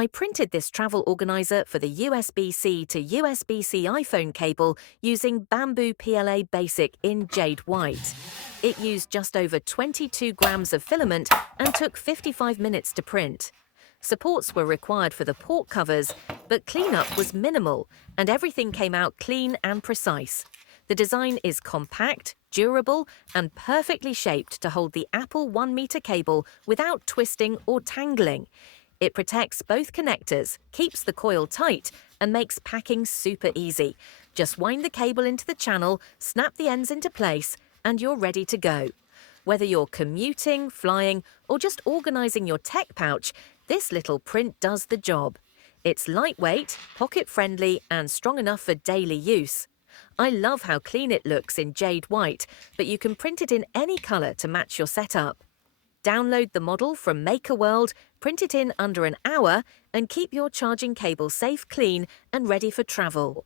I printed this travel organizer for the USB-C to USB-C iPhone cable using Bambu PLA Basic in Jade White. It used just over 22 grams of filament and took 55 minutes to print. Supports were required for the port covers, but cleanup was minimal and everything came out clean and precise. The design is compact, durable, and perfectly shaped to hold the Apple 1-meter cable without twisting or tangling. It protects both connectors, keeps the coil tight, and makes packing super easy. Just wind the cable into the channel, snap the ends into place, and you're ready to go. Whether you're commuting, flying, or just organizing your tech pouch, this little print does the job. It's lightweight, pocket-friendly, and strong enough for daily use. I love how clean it looks in Jade White, but you can print it in any color to match your setup. Download the model from Maker World, print it in under an hour, and keep your charging cable safe, clean, and ready for travel.